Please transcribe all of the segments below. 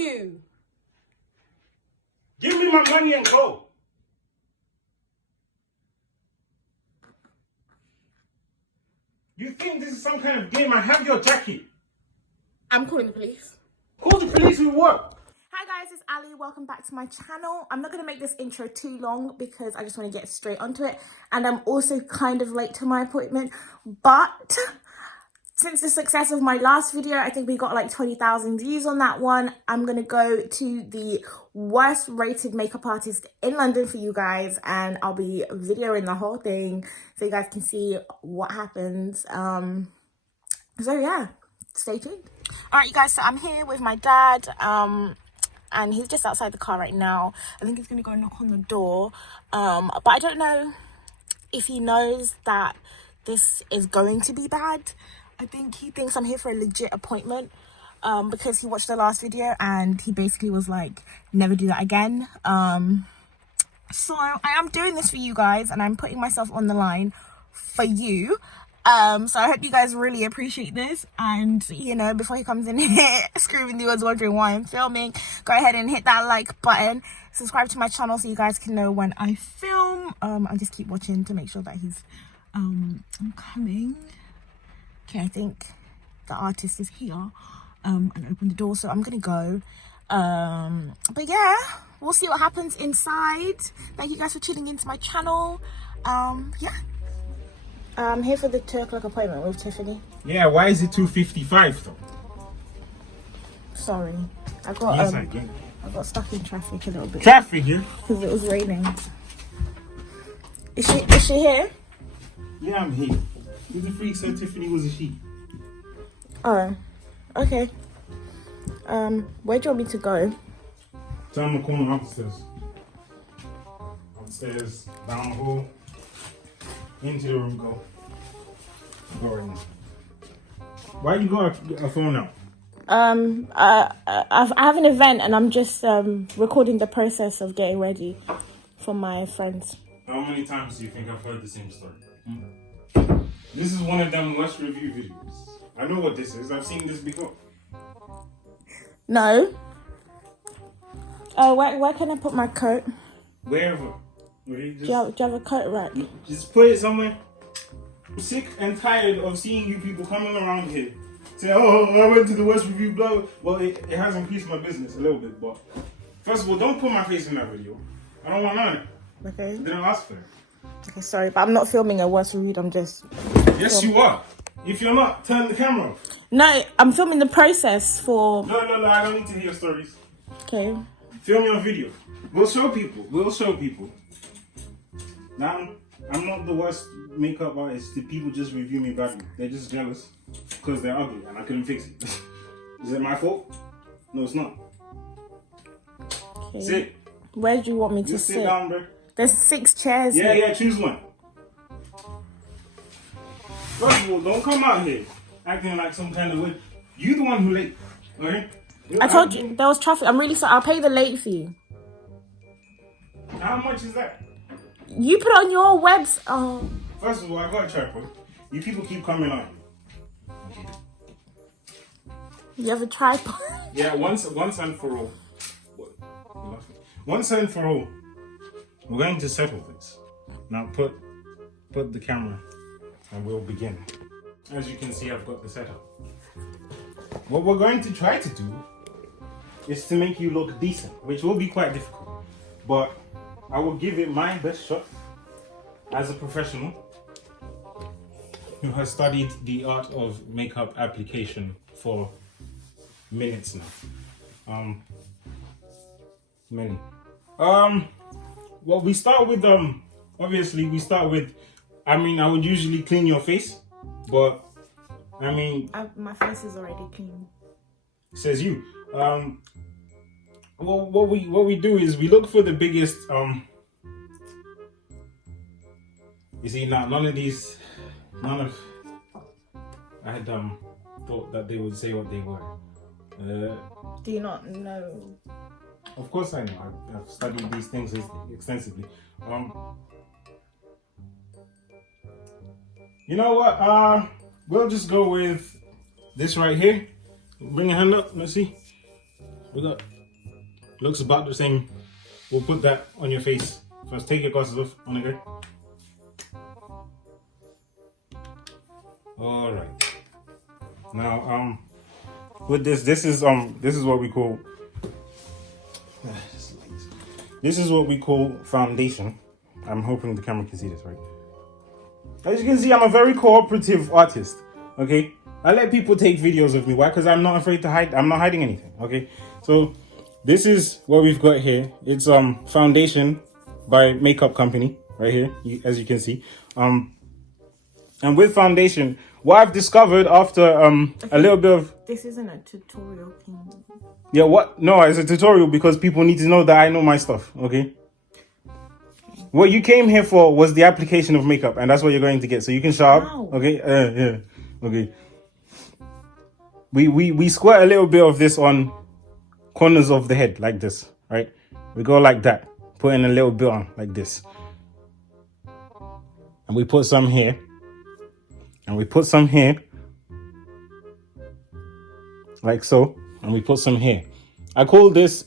you? Give me my money and go. You think this is some kind of game? I have your jacket. I'm calling the police. Call the police with what? Hi guys, it's Ali. Welcome back to my channel. I'm not going to make this intro too long because I just want to get straight onto it. And I'm also kind of late to my appointment. But since the success of my last video, I think we got like 20,000 views on that one. I'm going to go to the worst rated makeup artist in London for you guys. And I'll be videoing the whole thing so you guys can see what happens. So yeah, stay tuned. All right, you guys, so I'm here with my dad. And he's just outside the car right now. I think he's going to go knock on the door. But I don't know if he knows that this is going to be bad. I think he thinks I'm here for a legit appointment because he watched the last video and he basically was like, never do that again. So I am doing this for you guys and I'm putting myself on the line for you. So I hope you guys really appreciate this, and you know, before he comes in here screaming the words wondering why I'm filming, go ahead and hit that like button, subscribe to my channel so you guys can know when I film. I'll just keep watching to make sure that he's I'm coming. Okay, I think the artist is here and open the door, so I'm gonna go. But yeah, we'll see what happens inside. Thank you guys for tuning into my channel. Yeah, I'm here for the 2 o'clock appointment with Tiffany. Yeah, why is it 2:55 though? Sorry, I got Yes, I get it. I got stuck in traffic a little bit. Traffic here? Because it was raining. Is she here? Yeah, I'm here. Who the freak said Tiffany was a she? Oh, okay. Where do you want me to go? Down the corner upstairs. Upstairs, down the hall. Into the room, go. Go right now. Why you got a phone now? I have an event and I'm just recording the process of getting ready for my friends. How many times do you think I've heard the same story? This is one of them worst review videos. I know what this is. I've seen this before. No. Where can I put my coat? Wherever. Do you have a coat rack? Just put it somewhere. I'm sick and tired of seeing you people coming around here. Say, oh, I went to the worst review blog. Well, it has increased my business a little bit, but first of all, don't put my face in that video. I don't want none of it. Okay. I didn't ask for it. Okay, sorry, but I'm not filming a worst review. I'm just... Yes, you are. If you're not, turn the camera off. No, I'm filming the process for... No, I don't need to hear your stories. Okay. Film your video. We'll show people. Now, I'm not the worst makeup artist. The people just review me badly. They're just jealous because they're ugly and I couldn't fix it. Is it my fault? No, it's not. Okay. Sit. Where do you want me to Just sit down, bro. There's 6 chairs. Yeah, choose one. First of all, don't come out here acting like some kind of way. You the one who late, okay? I told you there was traffic. I'm really sorry. I'll pay the late fee. How much is that? You put on your webs. Oh. First of all, I got a tripod. You people keep coming on. Okay. You have a tripod. Yeah, once and for all. Once and for all. We're going to settle this. Now put the camera and we'll begin. As you can see, I've got the setup. What we're going to try to do is to make you look decent, which will be quite difficult. But I will give it my best shot as a professional who has studied the art of makeup application for minutes now. Many. Well, we start with obviously we start with, I mean, I would usually clean your face, but I mean, my face is already clean. Says you. Well, what we do is we look for the biggest. You see, now none of. I had thought that they would say what they were. Do you not know? Of course I know. I've studied these things extensively. You know what? We'll just go with this right here. Bring your hand up. Let's see. We got, looks about the same. We'll put that on your face. First, take your glasses off. On it, go. All right. Now, with this is what we call. This is what we call foundation. I'm hoping the camera can see this, right? As you can see, I'm a very cooperative artist. Okay, I let people take videos of me. Why? Because I'm not afraid to hide. I'm not hiding anything. Okay, so this is what we've got here. It's foundation by makeup company right here, as you can see. And with foundation, what I've discovered after a little bit of this isn't a tutorial thing. Yeah, what? No, it's a tutorial because people need to know that I know my stuff. Okay. What you came here for was the application of makeup, and that's what you're going to get. So you can shut up. Okay. Yeah. Okay. We squirt a little bit of this on corners of the head like this, right? We go like that, put in a little bit on like this, and we put some here, and we put some here, like so, and we put some here. I call this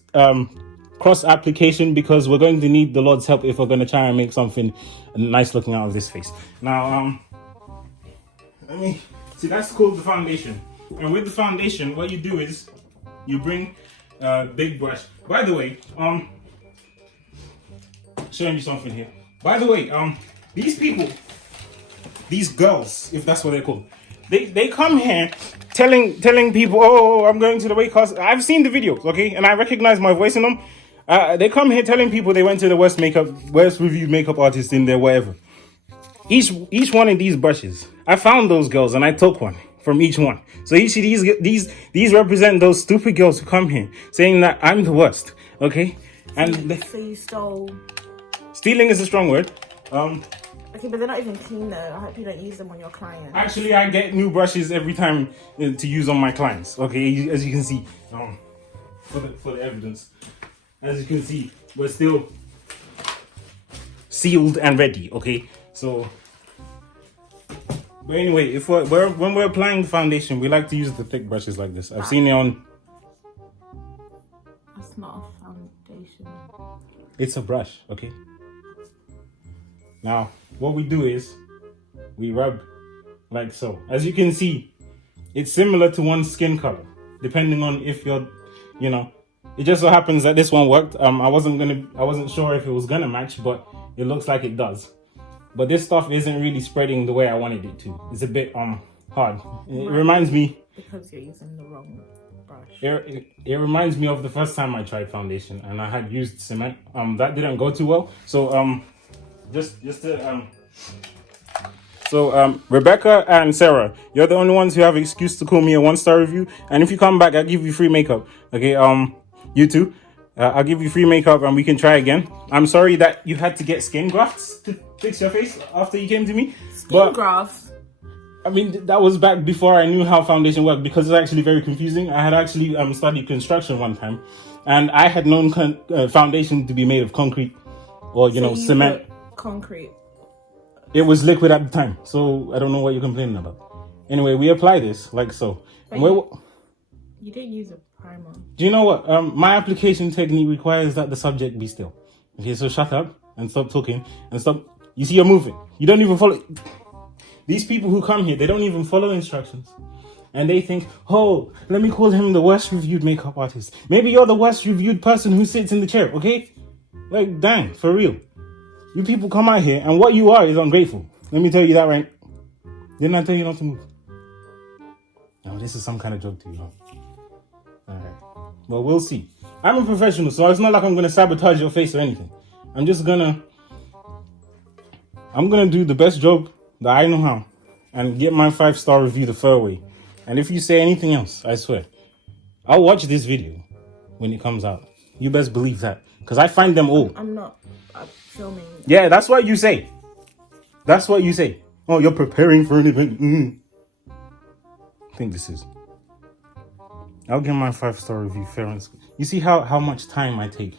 cross application because we're going to need the Lord's help if we're going to try and make something nice looking out of this face. Now, let me see. That's called the foundation. And with the foundation, what you do is you bring a big brush. By the way, showing you something here. By the way, these people, these girls, if that's what they're called, they come here telling people, oh, I'm going to the Waycast. I've seen the videos, okay, and I recognize my voice in them. They come here telling people they went to the worst reviewed makeup artist in there, whatever. Each one of these brushes, I found those girls and I took one from each one. So you see, these represent those stupid girls who come here saying that I'm the worst, okay? And So you stole. Stealing is a strong word. Okay, but they're not even clean though. I hope you don't use them on your clients. Actually, I get new brushes every time to use on my clients. Okay, as you can see, for the evidence, as you can see, we're still sealed and ready. Okay, so. But anyway, when we're applying the foundation, we like to use the thick brushes like this. I've seen it on. That's not a foundation. It's a brush, okay? Now, what we do is we rub like so. As you can see, it's similar to one's skin color, depending on if you're, it just so happens that this one worked. I wasn't sure if it was gonna match, but it looks like it does. But this stuff isn't really spreading the way I wanted it to. It's a bit hard. It reminds me. Because you're using the wrong brush. It reminds me of the first time I tried foundation and I had used cement. That didn't go too well. So Rebecca and Sarah, you're the only ones who have an excuse to call me a 1-star review. And if you come back, I'll give you free makeup. Okay, you two. I'll give you free makeup and we can try again. I'm sorry that you had to get skin grafts to fix your face after you came to me. Skin grafts? I mean, that was back before I knew how foundation worked because it's actually very confusing. I had actually studied construction one time and I had known foundation to be made of concrete or, cement. Concrete. It was liquid at the time, so I don't know what you're complaining about. Anyway, we apply this like so. You didn't use a primer. Do you know what? My application technique requires that the subject be still. Okay, so shut up and stop talking and stop. You see, you're moving. You don't even follow. These people who come here, they don't even follow instructions. And they think, oh, let me call him the worst reviewed makeup artist. Maybe you're the worst reviewed person who sits in the chair, okay? Like, dang, for real. You people come out here and what you are is ungrateful. Let me tell you that, right? Didn't I tell you not to move? No, this is some kind of joke to you, huh? Alright. Well, we'll see. I'm a professional, so it's not like I'm going to sabotage your face or anything. I'm going to do the best job that I know how and get my 5-star review the fair way. And if you say anything else, I swear, I'll watch this video when it comes out. You best believe that. Because I find them all. I'm not filming. Yeah, that's what you say. That's what you say. Oh, you're preparing for an event. I think this is. I'll get my 5-star review fair and square. You see how much time I take?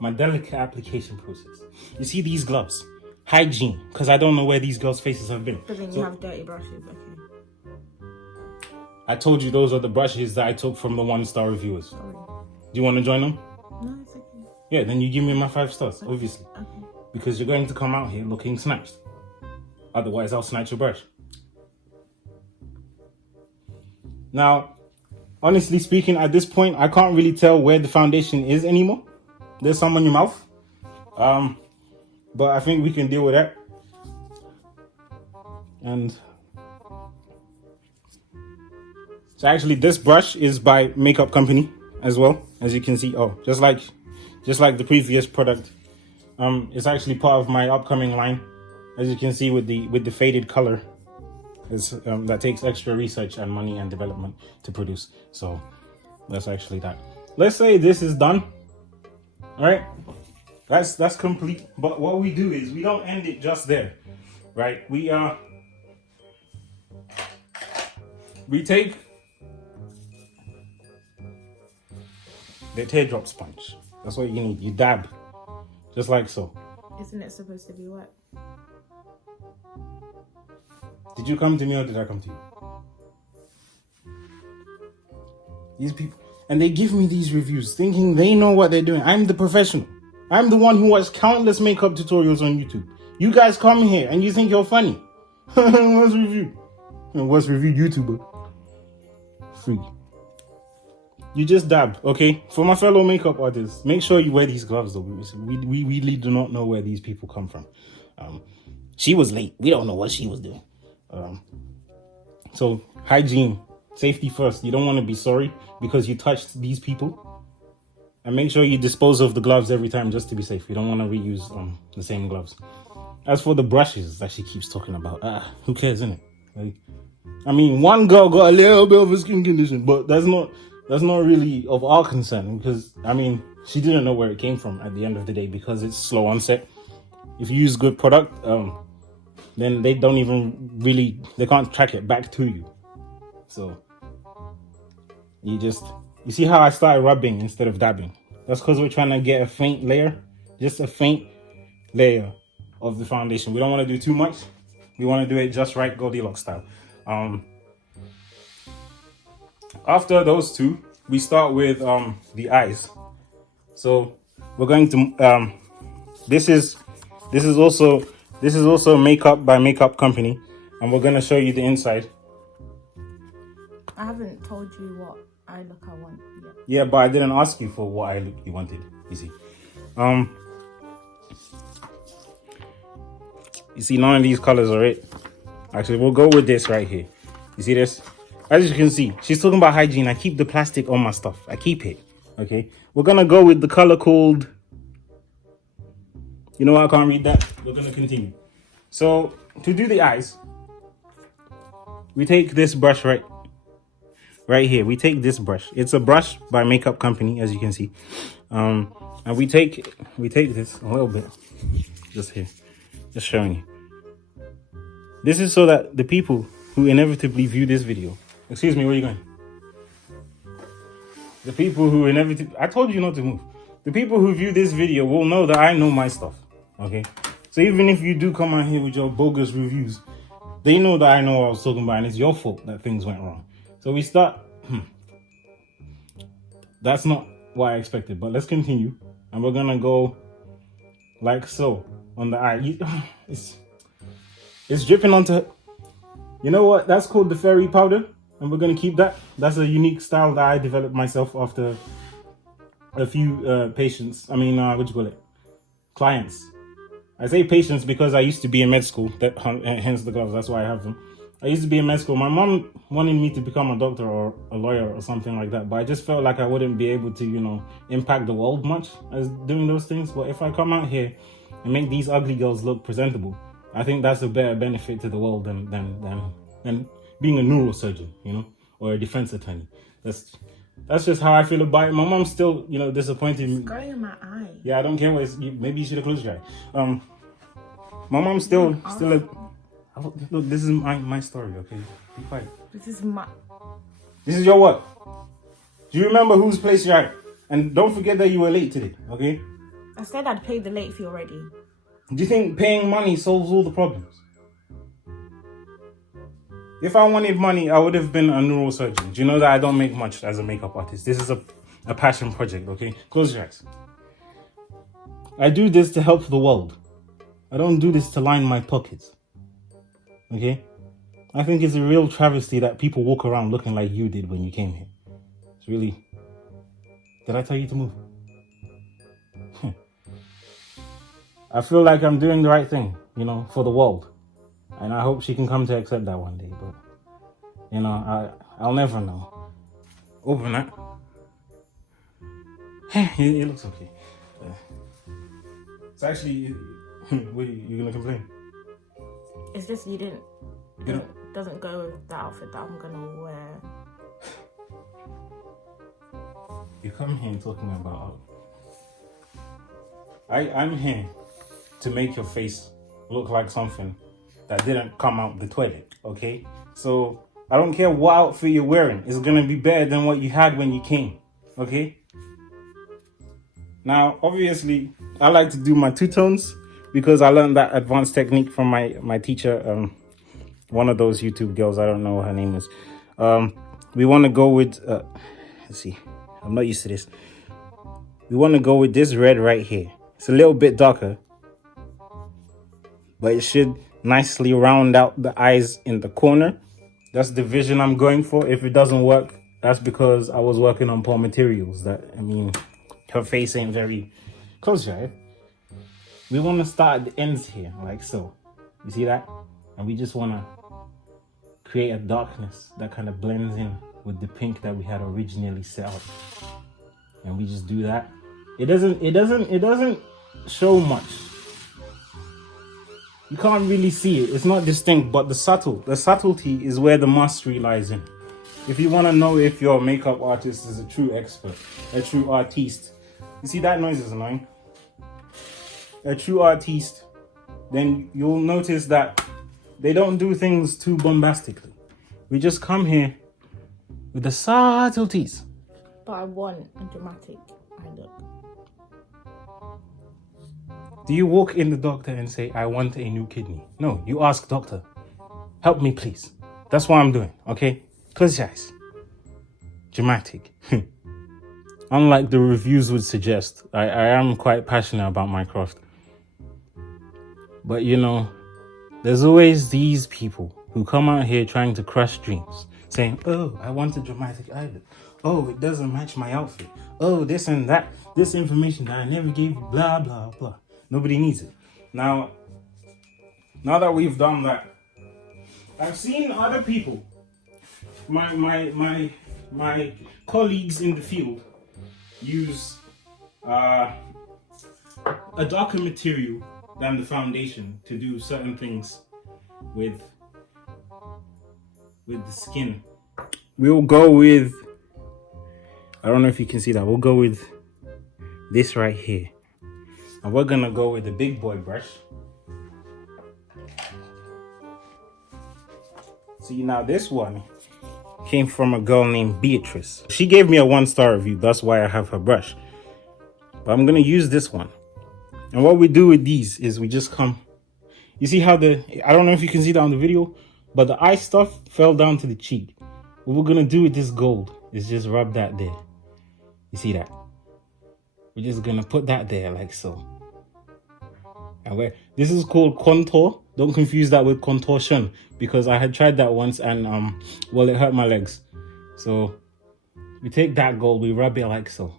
My delicate application process. You see these gloves? Hygiene. Because I don't know where these girls' faces have been. But then you have dirty brushes, okay. I told you those are the brushes that I took from the 1-star reviewers. Sorry. Do you want to join them? No, it's okay. Yeah, then you give me my 5 stars, obviously. Okay. Because you're going to come out here looking snatched. Otherwise, I'll snatch your brush. Now, honestly speaking, at this point, I can't really tell where the foundation is anymore. There's some on your mouth. But I think we can deal with that. And so actually, this brush is by Makeup Company as well, as you can see. Oh, just like the previous product. It's actually part of my upcoming line, as you can see with the faded color. That takes extra research and money and development to produce. So that's actually that. Let's say this is done. All right, that's complete. But what we do is we don't end it just there, right? We take the teardrop sponge. That's what you need. You dab, just like so. Isn't it supposed to be wet? Did you come to me or did I come to you? These people, and they give me these reviews thinking they know what they're doing. I'm the professional. I'm the one who watched countless makeup tutorials on YouTube. You guys come here and you think you're funny. What's review? What's review YouTuber? Free. You just dab, okay? For my fellow makeup artists, make sure you wear these gloves though. We really do not know where these people come from. She was late. We don't know what she was doing. So hygiene, safety first. You don't want to be sorry because you touched these people. And make sure you dispose of the gloves every time just to be safe. You don't want to reuse the same gloves. As for the brushes that she keeps talking about, who cares, innit? Like, I mean, one girl got a little bit of a skin condition, but that's not really of our concern because, I mean, she didn't know where it came from at the end of the day because it's slow onset. If you use good product, then they don't even really, they can't track it back to you. So you see how I started rubbing instead of dabbing? That's because we're trying to get a faint layer, just a faint layer of the foundation. We don't want to do too much. We want to do it just right, Goldilocks style. After those two, we start with the eyes. So we're going to this is also makeup by Makeup Company, and we're gonna show you the inside. I haven't told you what eye look I want yet. Yeah, but I didn't ask you for what eye look you wanted. You see, none of these colors are it. Actually, we'll go with this right here. You see this? As you can see, she's talking about hygiene. I keep the plastic on my stuff. I keep it. Okay, we're gonna go with the color called. You know what? I can't read that. We're gonna continue. So to do the eyes, we take this brush right here. We take this brush. It's a brush by Makeup Company, as you can see. And we take this a little bit, just here, just showing you. This is so that the people who inevitably view this video, excuse me, where are you going? The people who inevitably, I told you not to move. The people who view this video will know that I know my stuff, okay? So even if you do come out here with your bogus reviews, they know that I know what I was talking about and it's your fault that things went wrong. So we start, that's not what I expected, but let's continue. And we're gonna go like so on the eye. It's dripping onto, you know what? That's called the fairy powder. And we're gonna keep that. That's a unique style that I developed myself after a few clients. I say patients because I used to be in med school, hence the gloves, that's why I have them. I used to be in med school. My mom wanted me to become a doctor or a lawyer or something like that, but I just felt like I wouldn't be able to, impact the world much as doing those things. But if I come out here and make these ugly girls look presentable, I think that's a better benefit to the world than being a neurosurgeon, or a defense attorney. That's just how I feel about it. My mom's still, disappointed me. It's going in my eye. Yeah, I don't care what it's, maybe you should have closed your eye. My mom's still look, this is my story, okay? Be quiet. This is your what? Do you remember whose place you're at? And don't forget that you were late today, okay? I said I'd paid the late fee already. Do you think paying money solves all the problems? If I wanted money, I would have been a neurosurgeon. Do you know that I don't make much as a makeup artist? This is a passion project, okay? Close your eyes. I do this to help the world. I don't do this to line my pockets. Okay? I think it's a real travesty that people walk around looking like you did when you came here. It's really... Did I tell you to move? I feel like I'm doing the right thing, you know, for the world. And I hope she can come to accept that one day, but, you know, I'll never know. Open that. It looks okay. It's actually... What, you gonna complain? It's just you didn't... doesn't go with the outfit that I'm gonna wear. You come here talking about... I'm here to make your face look like something that didn't come out the toilet, okay? So I don't care what outfit you're wearing. It's gonna be better than what you had when you came, okay? Now, obviously, I like to do my two tones because I learned that advanced technique from my teacher, one of those YouTube girls. I don't know what her name is. We want to go with, let's see, I'm not used to this. We want to go with this red right here. It's a little bit darker, but it should nicely round out the eyes in the corner. That's the vision I'm going for. If it doesn't work, that's because I was working on poor materials. Her face ain't very... Close your eye. We want to start at the ends here, like so. You see that? And we just want to create a darkness that kind of blends in with the pink that we had originally set up. And we just do that. It doesn't show much. You can't really see it. It's not distinct, but the subtlety is where the mastery lies in. If you want to know if your makeup artist is a true expert, a true artiste. You see that noise is annoying? A true artiste, then you'll notice that they don't do things too bombastically. We just come here with the subtleties. But I want a dramatic eye look. Do you walk in the doctor and say, I want a new kidney? No, you ask doctor, help me please. That's what I'm doing, okay? Close your eyes. Dramatic. Unlike the reviews would suggest, I am quite passionate about my craft. But you know, there's always these people who come out here trying to crush dreams, saying, oh, I want a dramatic eye look. Oh, it doesn't match my outfit. Oh, this and that. This information that I never gave you, blah, blah, blah. Nobody needs it. Now that we've done that, I've seen other people, my colleagues in the field, use a darker material than the foundation to do certain things with the skin. We'll go with, I don't know if you can see that, we'll go with this right here. And we're gonna go with the big boy brush. See, now this one came from a girl named Beatrice. She gave me a 1-star review, that's why I have her brush. But I'm gonna use this one. And what we do with these is we just come, you see how I don't know if you can see that on the video, but the eye stuff fell down to the cheek. What we're gonna do with this gold is just rub that there. You see that? We're just gonna put that there like so. And this is called contour. Don't confuse that with contortion, because I had tried that once and well, it hurt my legs. So we take that gold, we rub it like so.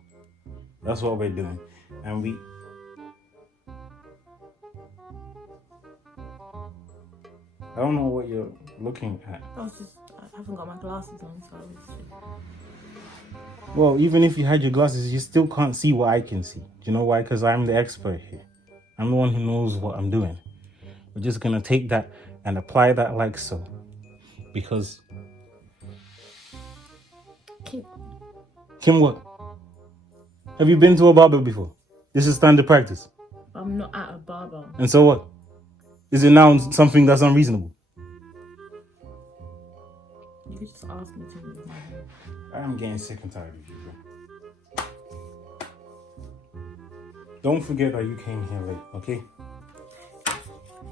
That's what we're doing. And we I don't know what you're looking at. I haven't got my glasses on, so I was... Well, even if you had your glasses, you still can't see what I can see. Do you know why? Because I'm the expert here. I'm the one who knows what I'm doing. We're just going to take that and apply that like so. Because... Kim what? Have you been to a barber before? This is standard practice. I'm not at a barber. And so what? Is it now something that's unreasonable? You could just ask me to move my hair. I'm getting sick and tired of you, bro. Don't forget that you came here late, okay?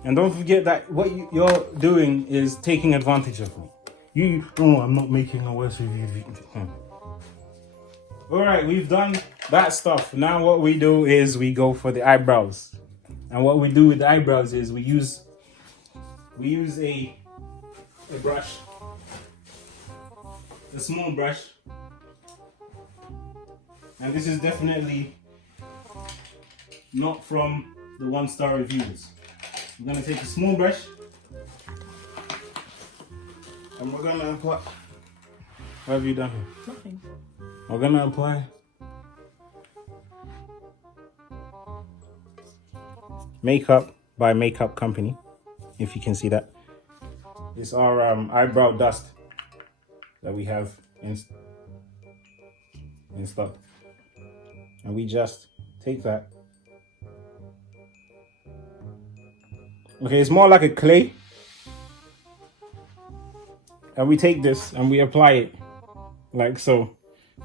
And don't forget that what you're doing is taking advantage of me. I'm not making a worse review. All right, we've done that stuff. Now what we do is we go for the eyebrows. And what we do with the eyebrows is we use a brush, a small brush. And this is definitely not from the 1-star reviews. We're gonna take a small brush and we're gonna apply. What have you done here? Nothing. We're gonna apply Makeup by Makeup Company, if you can see that. It's our eyebrow dust that we have in stock. And we just take that. Okay, it's more like a clay. And we take this and we apply it like so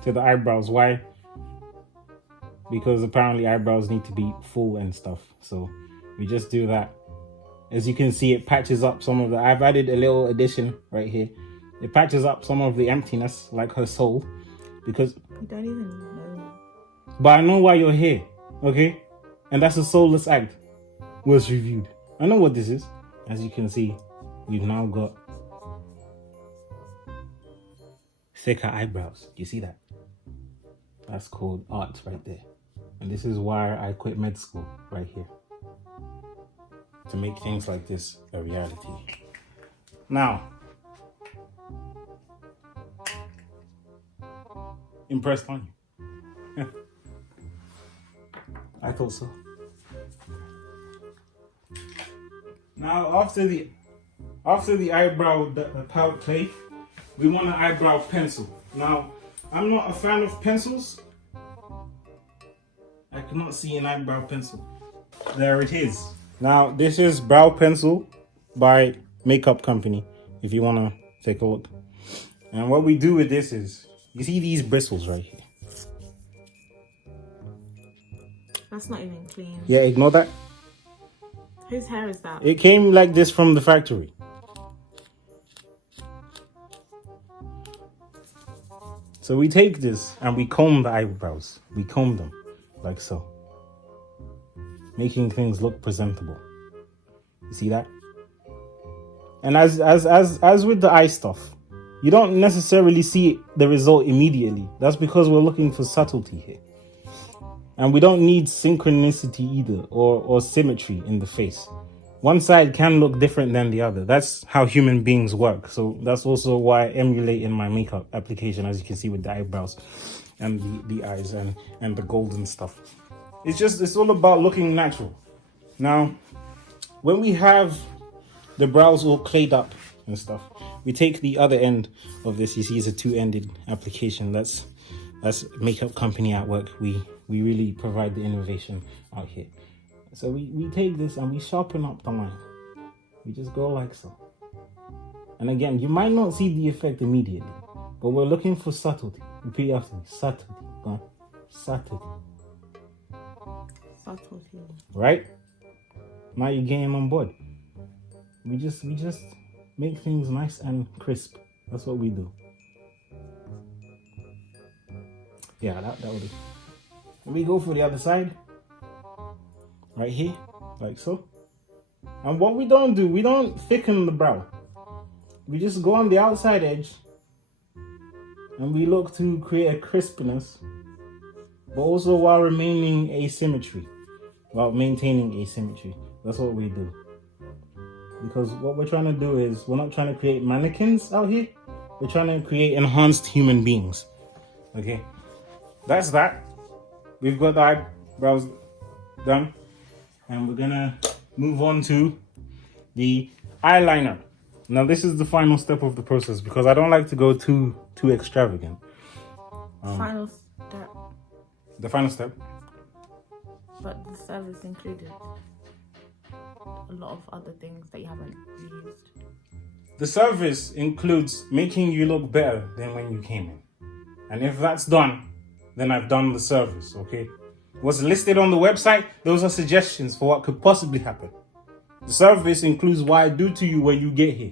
to the eyebrows. Why? Because apparently eyebrows need to be full and stuff. So we just do that. As you can see, it patches up some of the... I've added a little addition right here. It patches up some of the emptiness, like her soul. Because... You don't even know. But I know why you're here, okay? And that's a soulless act. Was reviewed. I know what this is. As you can see, we've now got thicker eyebrows. You see that? That's called art right there. And this is why I quit med school right here. To make things like this a reality. Now, impressed on you? I thought so. Now, after the eyebrow powder clay, we want an eyebrow pencil. Now, I'm not a fan of pencils. I cannot see an eyebrow pencil. There it is. Now, this is brow pencil by Makeup Company, if you want to take a look. And what we do with this is, you see these bristles right here? That's not even clean. Yeah, ignore that. Whose hair is that? It came like this from the factory. So we take this and we comb the eyebrows. We comb them like so, making things look presentable. You see that? And as with the eye stuff, you don't necessarily see the result immediately. That's because we're looking for subtlety here. And we don't need synchronicity either, or symmetry in the face. One side can look different than the other. That's how human beings work. So that's also why I emulate in my makeup application, as you can see with the eyebrows and the eyes and the golden stuff. It's all about looking natural. Now, when we have the brows all clayed up and stuff, we take the other end of this. You see, it's a 2-ended application. That's Makeup Company at work. We really provide the innovation out here. So we take this and we sharpen up the line. We just go like so. And again, you might not see the effect immediately, but we're looking for subtlety. Repeat after me. Subtlety. Go on. Subtlety. Subtlety. Right? Now you're getting on board. We just make things nice and crisp. That's what we do. Yeah, that would be. And we go for the other side. Right here, like so. And what we don't do, we don't thicken the brow. We just go on the outside edge and we look to create a crispness, but also while remaining asymmetry, while maintaining asymmetry. That's what we do. Because what we're trying to do is, we're not trying to create mannequins out here. We're trying to create enhanced human beings. Okay, that's that. We've got the eyebrows done. And we're gonna move on to the eyeliner. Now this is the final step of the process because I don't like to go too extravagant. Final step. The final step. But the service included a lot of other things that you haven't used. The service includes making you look better than when you came in. And if that's done, then I've done the service, okay? What's listed on the website, those are suggestions for what could possibly happen. The service includes what I do to you when you get here.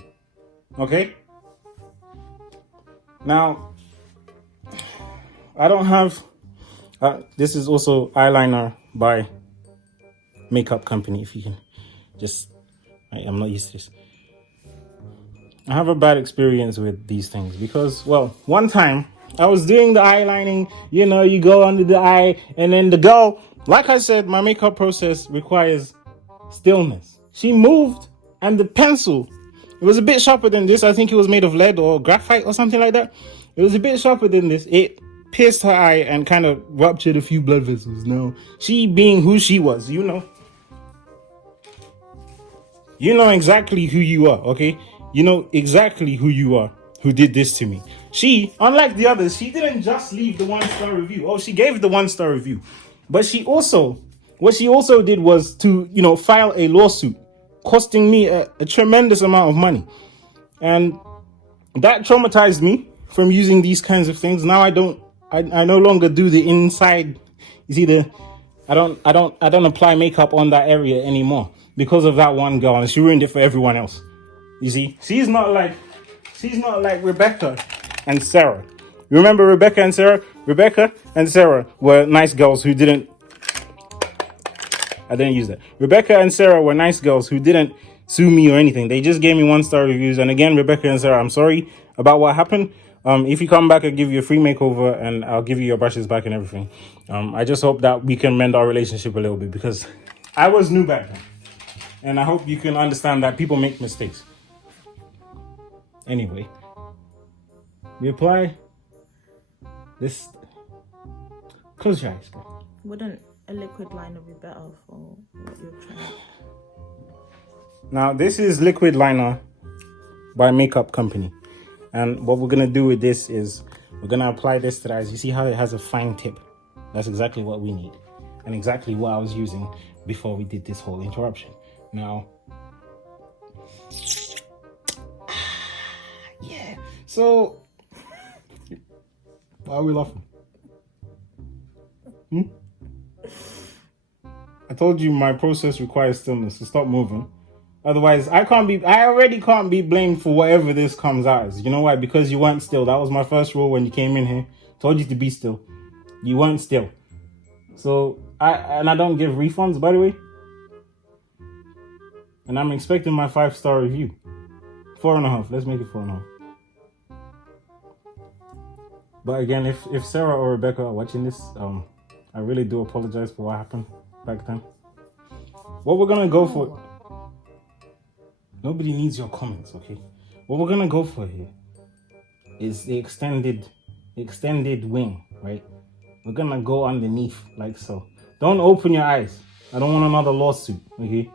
Okay? Now, I don't have. This is also eyeliner by Makeup Company. If you can just, I'm not used to this. I have a bad experience with these things because, well, one time I was doing the eyelining, you go under the eye, and then the girl, like I said, my makeup process requires stillness. She moved, and the pencil, it was a bit sharper than this. I think it was made of lead or graphite or something like that. It was a bit sharper than this. It pierced her eye and kind of ruptured a few blood vessels. Now, she being who she was, you know exactly who you are, okay? You know exactly who you are, who did this to me. She, unlike the others, she didn't just leave the 1-star review. Oh, she gave the 1-star review. But what she also did was to, file a lawsuit, costing me a tremendous amount of money. And that traumatized me from using these kinds of things. Now I no longer do the inside. You see, I don't apply makeup on that area anymore because of that one girl, and she ruined it for everyone else. You see, she's not like Rebecca and Sarah. You remember Rebecca and Sarah? Rebecca and Sarah were nice girls who didn't. I didn't use that. Rebecca and Sarah were nice girls who didn't sue me or anything. They just gave me 1-star reviews. And again, Rebecca and Sarah, I'm sorry about what happened. If you come back, I'll give you a free makeover and I'll give you your brushes back and everything. I just hope that we can mend our relationship a little bit because I was new back then. And I hope you can understand that people make mistakes. Anyway, we apply this. Close your eyes, bro. Wouldn't a liquid liner be better for what you're trying? Now, this is liquid liner by Makeup Company. And what we're going to do with this is we're going to apply this to the eyes. You see how it has a fine tip? That's exactly what we need. And exactly what I was using before we did this whole interruption. Now, yeah. So, why are we laughing? I told you my process requires stillness, so stop moving. Otherwise, I already can't be blamed for whatever this comes out as. You know why? Because you weren't still. That was my first rule when you came in here. Told you to be still. You weren't still. So, I don't give refunds, by the way. And I'm expecting my 5-star review. 4.5. Let's make it 4.5. But again, if Sarah or Rebecca are watching this, I really do apologize for what happened back then. What we're gonna go for... Nobody needs your comments, okay? What we're gonna go for here is the extended wing, right? We're gonna go underneath like so. Don't open your eyes. I don't want another lawsuit, okay?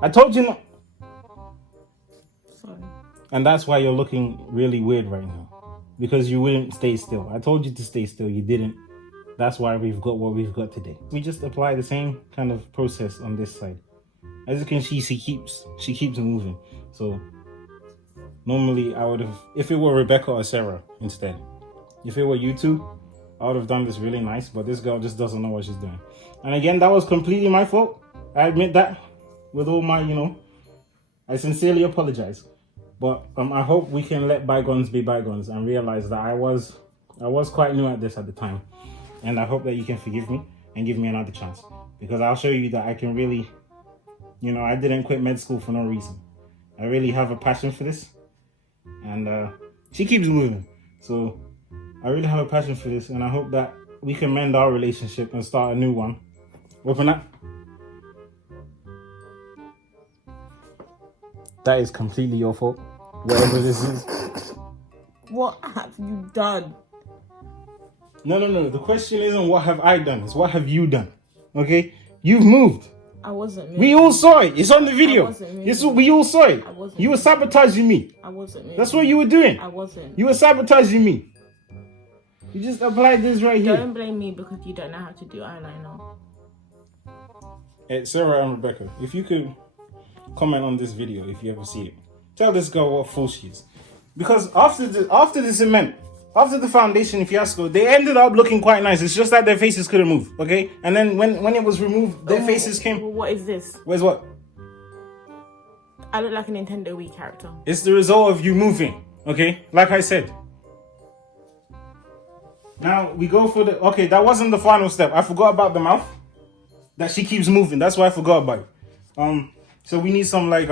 I told you not. Sorry. And that's why you're looking really weird right now. Because you wouldn't stay still. I told you to stay still, you didn't. That's why we've got what we've got today. We just apply the same kind of process on this side. As you can see, she keeps moving. So normally I would have, if it were Rebecca or Sarah instead, if it were you two, I would have done this really nice, but this girl just doesn't know what she's doing. And again, that was completely my fault. I admit that with all my, I sincerely apologize. But I hope we can let bygones be bygones and realize that I was quite new at this at the time. And I hope that you can forgive me and give me another chance. Because I'll show you that I can really, I didn't quit med school for no reason. I really have a passion for this. And she keeps moving. So I really have a passion for this. And I hope that we can mend our relationship and start a new one. Open that. That is completely your fault. Whatever this is. What have you done? No. The question isn't what have I done. It's what have you done. Okay? You've moved. I wasn't moving. We all saw it. It's on the video. I wasn't moving. We all saw it. I wasn't You were moving. sabotaging me. I wasn't moving. That's what you were doing. I wasn't. You were sabotaging me. You just applied this right here. Don't blame me because you don't know how to do eyeliner. Hey, Sarah and Rebecca, if you could comment on this video if you ever see it. Tell this girl what fool she is. Because after the cement, after the foundation fiasco, they ended up looking quite nice. It's just that their faces couldn't move, okay? And then when it was removed, their faces came... What is this? Where's what? I look like a Nintendo Wii character. It's the result of you moving, okay? Like I said. Now we go for the, okay, that wasn't the final step. I forgot about the mouth. That she keeps moving. That's why I forgot about it. So we need some like,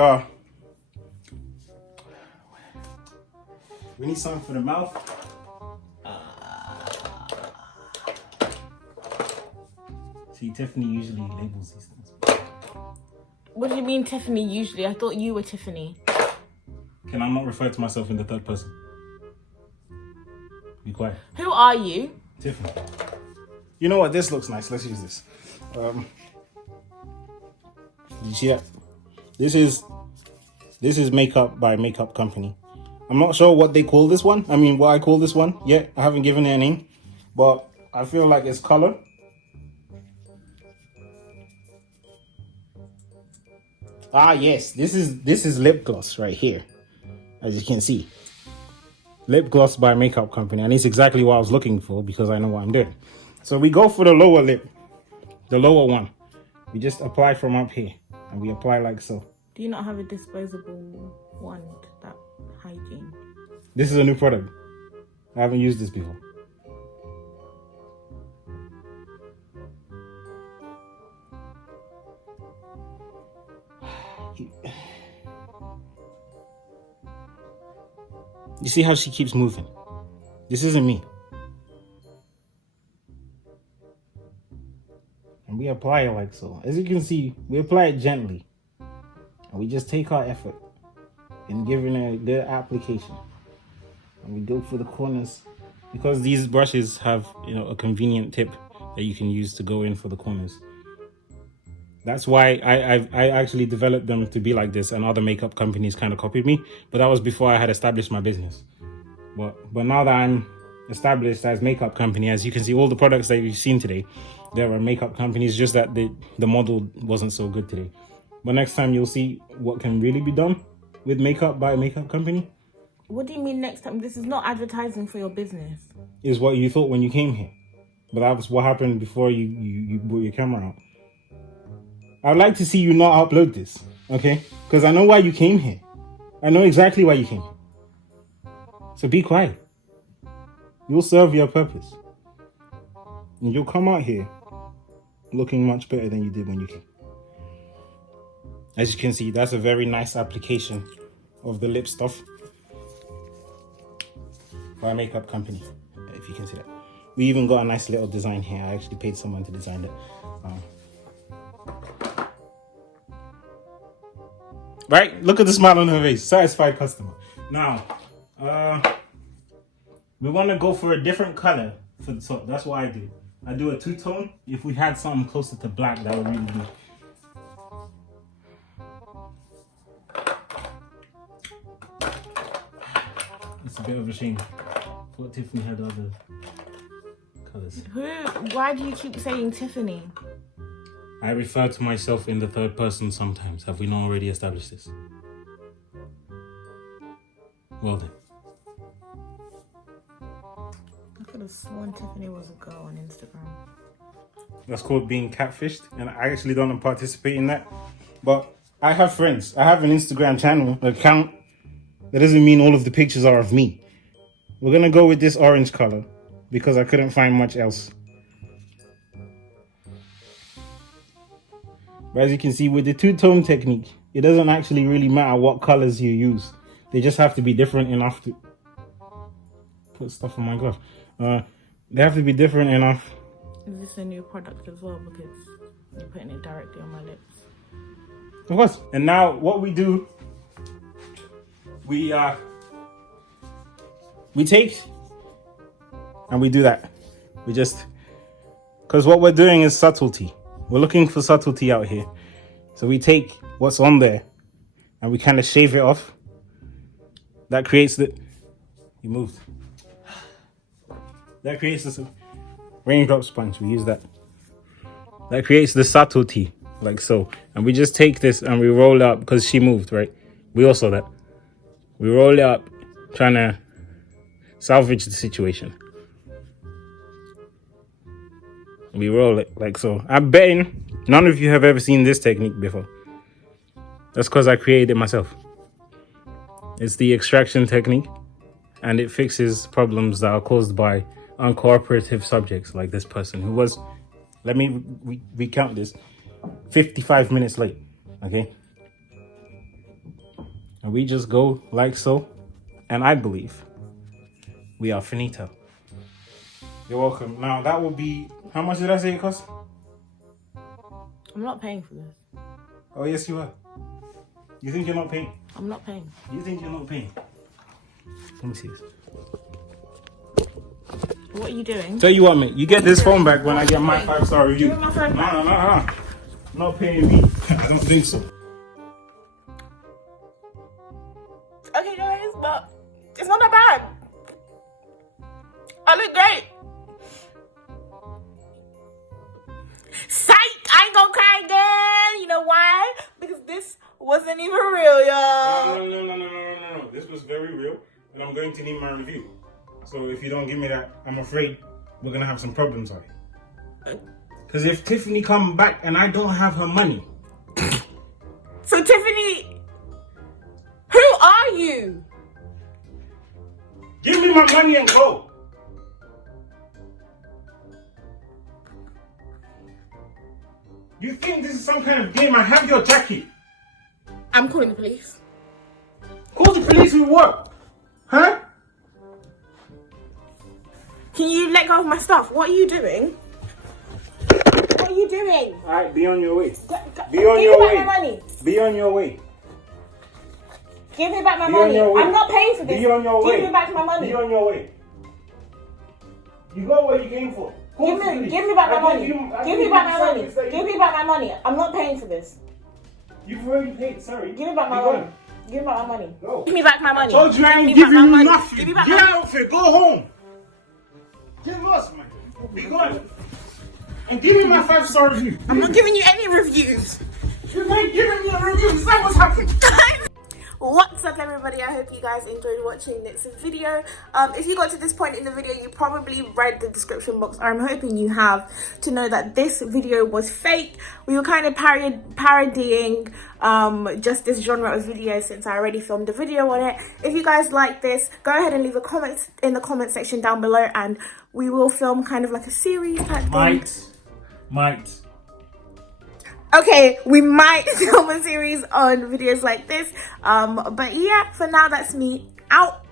we need something for the mouth. See, Tiffany usually labels these things. What do you mean, Tiffany, usually? I thought you were Tiffany. Can I not refer to myself in the third person? Be quiet. Who are you? Tiffany. You know what? This looks nice. Let's use this. You see that? This is makeup by Makeup Company. I'm not sure what they call this one. I mean, what I call this one. Yeah, I haven't given it a name, but I feel like it's color. Ah, yes. This is lip gloss right here, as you can see. Lip gloss by Makeup Company, and it's exactly what I was looking for because I know what I'm doing. So we go for the lower lip, the lower one. We just apply from up here, and we apply like so. Do you not have a disposable wand, that hygiene? This is a new product. I haven't used this before. You see how she keeps moving? This isn't me. And we apply it like so. As you can see, we apply it gently. And we just take our effort in giving it a good application. And we go for the corners. Because these brushes have, a convenient tip that you can use to go in for the corners. That's why I actually developed them to be like this, and other makeup companies kind of copied me. But that was before I had established my business. But now that I'm established as makeup company, as you can see, all the products that you've seen today, there are makeup companies, just that the model wasn't so good today. But next time you'll see what can really be done with makeup by a makeup company. What do you mean next time? This is not advertising for your business. Is what you thought when you came here. But that was what happened before you brought your camera out. I'd like to see you not upload this, okay? Because I know why you came here. I know exactly why you came here. So be quiet. You'll serve your purpose. And you'll come out here looking much better than you did when you came. As you can see, that's a very nice application of the lip stuff by a makeup company, if you can see that. We even got a nice little design here. I actually paid someone to design it. Right? Look at the smile on her face. Satisfied customer. Now, we want to go for a different color for the top. That's what I do. I do a two-tone. If we had something closer to black, that would really be. It's a bit of a shame. Thought Tiffany had other colors. Why do you keep saying Tiffany? I refer to myself in the third person sometimes. Have we not already established this? Well then. I could have sworn Tiffany was a girl on Instagram. That's called being catfished, and I actually don't participate in that. But I have friends. I have an Instagram channel account. That doesn't mean all of the pictures are of me. We're gonna go with this orange color because I couldn't find much else. But as you can see, with the two-tone technique, it doesn't actually really matter what colors you use. They just have to be different enough to put stuff on my glove. They have to be different enough. Is this a new product as well? Because you're putting it directly on my lips. Of course. And now what we do, we take and we do that. We just, because what we're doing is subtlety. We're looking for subtlety out here. So we take what's on there and we kind of shave it off. That creates the, you moved. That creates this raindrop sponge. We use that. That creates the subtlety, like so. And we just take this and we roll it up because she moved, right? We all saw that. We roll it up, trying to salvage the situation. We roll it like so. I'm betting none of you have ever seen this technique before. That's because I created it myself. It's the extraction technique, and it fixes problems that are caused by uncooperative subjects like this person who was, let me recount this, 55 minutes late, okay? And we just go like so, and I believe we are finito. You're welcome. Now that will be, how much did I say it cost? I'm not paying for this. Oh yes you are. You think you're not paying? I'm not paying. You think you're not paying? Let me see this. What are you doing? Tell you what, mate, you get this phone back when I get my 5-star review. Give me my phone back. No. Not paying me. I don't think so. Okay, guys, but it's not that bad. I look great. Psych! I ain't gonna cry again. You know why? Because this wasn't even real, y'all. No. This was very real, and I'm going to need my review. So if you don't give me that, I'm afraid we're gonna have some problems on it. Because if Tiffany comes back and I don't have her money. So Tiffany, who are you? Give me my money and go. You think this is some kind of game? I have your jacket. I'm calling the police. Call the police with what? Huh? Can you let go of my stuff? What are you doing? What are you doing? Alright, be on your way. Be on your way. Give me back my money. Be on your way. Give me back my money. I'm not paying for this. Be on your way. Give me back my money. Be on your way. You got what you came for. Give me back my money. Give me back my money. Give me back my money. I'm not paying for this. You've already paid, sorry. Give me back my money. Give me back my money. Go. Give me back my money. Told you I ain't giving you nothing. Give me back Get my out of here. Go home. Get lost, man. Be gone. And give me my 5-star review. I'm not giving you any reviews. You're not giving me a review. Is that what's happening? What's up, everybody? I hope you guys enjoyed watching this video. If you got to this point in the video, you probably read the description box, or I'm hoping you have, to know that this video was fake. We were kind of parodying just this genre of video, since I already filmed a video on it. If you guys like this, go ahead and leave a comment in the comment section down below, and we will film kind of like a series type thing. Might. Okay, we might film a series on videos like this. But yeah, for now, that's me out.